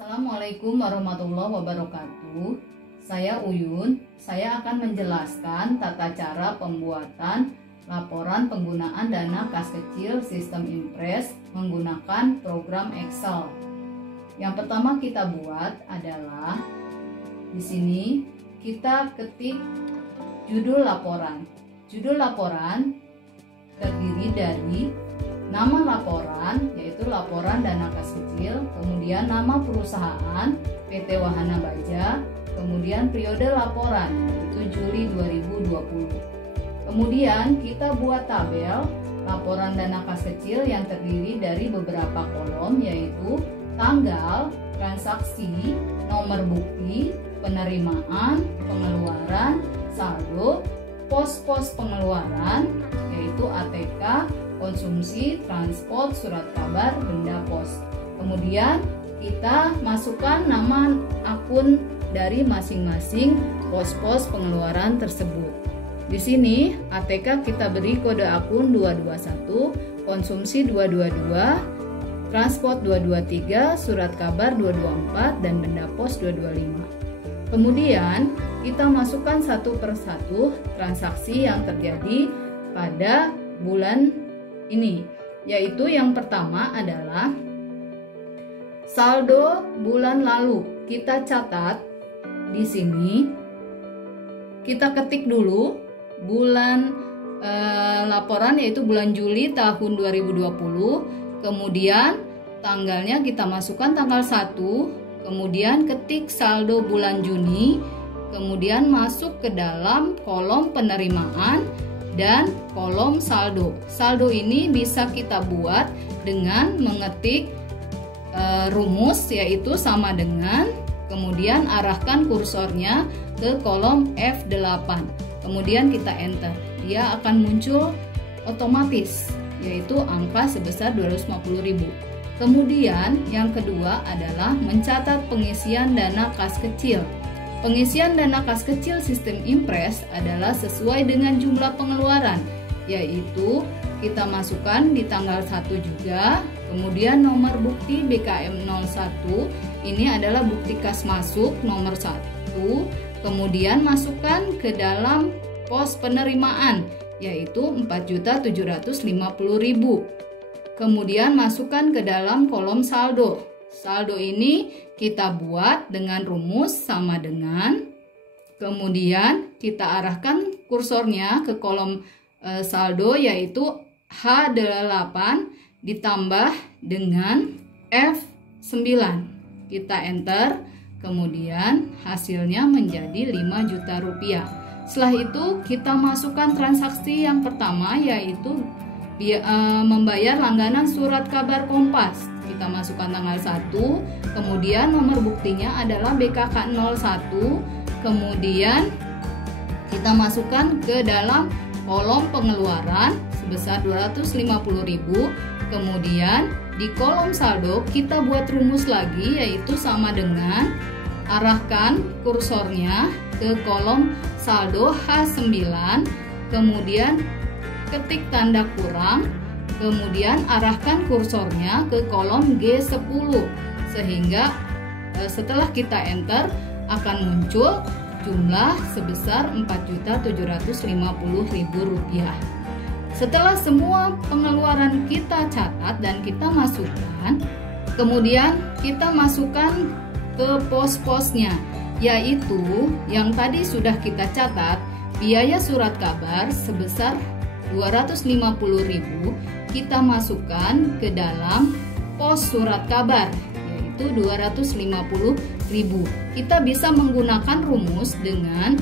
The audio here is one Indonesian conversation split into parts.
Assalamualaikum warahmatullahi wabarakatuh. Saya Uyun. Saya akan menjelaskan tata cara pembuatan laporan penggunaan dana kas kecil sistem Impress menggunakan program Excel. Yang pertama kita buat adalah di sini kita ketik judul laporan. Judul laporan terdiri dari nama laporan, yaitu laporan dana kas kecil, kemudian nama perusahaan PT Wahana Baja, kemudian periode laporan, yaitu Juli 2020. Kemudian kita buat tabel laporan dana kas kecil yang terdiri dari beberapa kolom, yaitu tanggal, transaksi, nomor bukti, penerimaan, pengeluaran, saldo, pos-pos pengeluaran, yaitu ATK, konsumsi, transport, surat kabar, benda pos. Kemudian kita masukkan nama akun dari masing-masing pos-pos pengeluaran tersebut. Di sini ATK kita beri kode akun 221, konsumsi 222, transport 223, surat kabar 224, dan benda pos 225. Kemudian kita masukkan satu persatu transaksi yang terjadi pada bulan ini, yaitu yang pertama adalah saldo bulan lalu. Kita catat di sini, kita ketik dulu bulan laporan, yaitu bulan Juli tahun 2020. Kemudian tanggalnya kita masukkan tanggal 1, kemudian ketik saldo bulan Juni, kemudian masuk ke dalam kolom penerimaan dan kolom saldo. Saldo ini bisa kita buat dengan mengetik rumus, yaitu sama dengan, kemudian arahkan kursornya ke kolom F8, kemudian kita enter. Dia akan muncul otomatis, yaitu angka sebesar 250.000. Kemudian yang kedua adalah mencatat pengisian dana kas kecil. Pengisian dana kas kecil sistem Impress adalah sesuai dengan jumlah pengeluaran, yaitu kita masukkan di tanggal 1 juga, kemudian nomor bukti BKM 01, ini adalah bukti kas masuk nomor 1, kemudian masukkan ke dalam pos penerimaan, yaitu 4.750.000. Kemudian masukkan ke dalam kolom saldo. Saldo ini kita buat dengan rumus sama dengan, kemudian kita arahkan kursornya ke kolom saldo, yaitu H8 ditambah dengan F9. Kita enter, kemudian hasilnya menjadi 5 juta rupiah. Setelah itu kita masukkan transaksi yang pertama, yaitu membayar langganan surat kabar Kompas. Kita masukkan tanggal 1, kemudian nomor buktinya adalah BKK 01, kemudian kita masukkan ke dalam kolom pengeluaran sebesar 250.000, kemudian di kolom saldo kita buat rumus lagi, yaitu sama dengan arahkan kursornya ke kolom saldo H9, kemudian ketik tanda kurang, kemudian arahkan kursornya ke kolom G10, sehingga setelah kita enter akan muncul jumlah sebesar 4.750.000 rupiah. Setelah semua pengeluaran kita catat dan kita masukkan, kemudian kita masukkan ke pos-posnya, yaitu yang tadi sudah kita catat, biaya surat kabar sebesar 250.000 kita masukkan ke dalam pos surat kabar, yaitu 250.000. Kita bisa menggunakan rumus dengan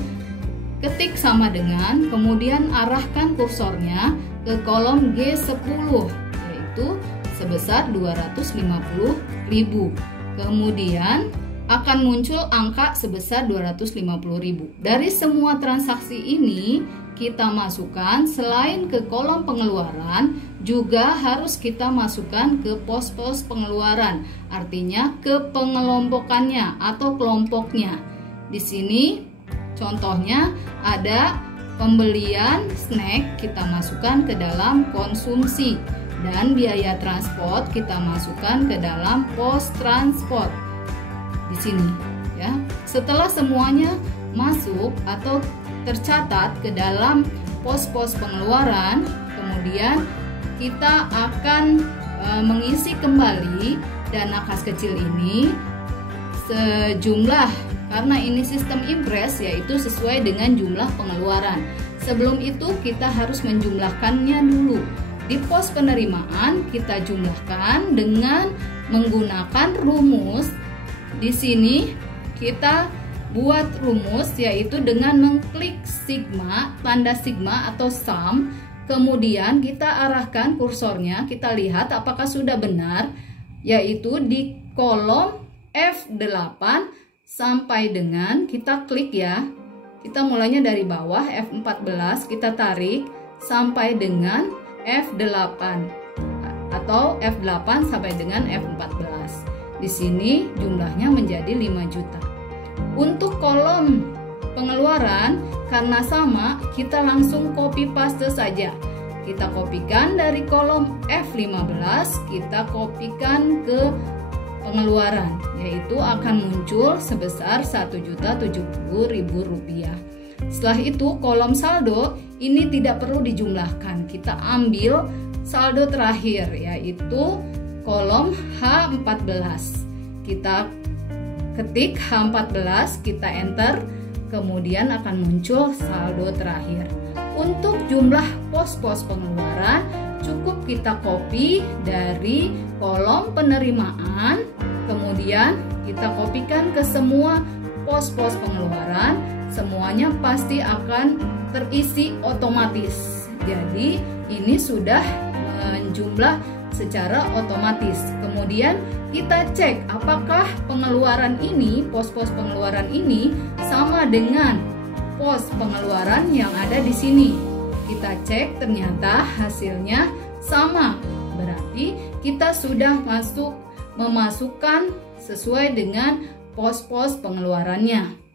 ketik sama dengan, kemudian arahkan kursornya ke kolom G10, yaitu sebesar 250.000. Kemudian akan muncul angka sebesar 250.000. Dari semua transaksi ini kita masukkan, selain ke kolom pengeluaran, juga harus kita masukkan ke pos-pos pengeluaran, artinya ke pengelompokannya atau kelompoknya. Di sini contohnya ada pembelian snack, kita masukkan ke dalam konsumsi, dan biaya transport kita masukkan ke dalam pos transport. di sini ya. Setelah semuanya masuk atau tercatat ke dalam pos-pos pengeluaran, kemudian kita akan mengisi kembali dana kas kecil ini sejumlah, karena ini sistem impres, yaitu sesuai dengan jumlah pengeluaran. Sebelum itu kita harus menjumlahkannya dulu. Di pos penerimaan kita jumlahkan dengan menggunakan rumus. Di sini kita buat rumus, yaitu dengan mengklik sigma, tanda sigma atau sum. Kemudian kita arahkan kursornya, kita lihat apakah sudah benar, yaitu di kolom F8 sampai dengan, kita klik ya. Kita mulainya dari bawah F14, kita tarik sampai dengan F8 atau F8 sampai dengan F14. Di sini jumlahnya menjadi 5 juta. Untuk kolom pengeluaran karena sama, kita langsung copy paste saja. Kita kopikan dari kolom F15, kita kopikan ke pengeluaran, yaitu akan muncul sebesar Rp1.070.000. Setelah itu kolom saldo ini tidak perlu dijumlahkan, kita ambil saldo terakhir, yaitu kolom H14. Kita ketik H14, kita enter, kemudian akan muncul saldo terakhir. Untuk jumlah pos-pos pengeluaran cukup kita copy dari kolom penerimaan, kemudian kita kopikan ke semua pos-pos pengeluaran, semuanya pasti akan terisi otomatis. Jadi ini sudah menjumlah secara otomatis. Kemudian kita cek apakah pengeluaran ini, pos-pos pengeluaran ini sama dengan pos pengeluaran yang ada di sini. Kita cek, ternyata hasilnya sama. Berarti kita sudah memasukkan sesuai dengan pos-pos pengeluarannya.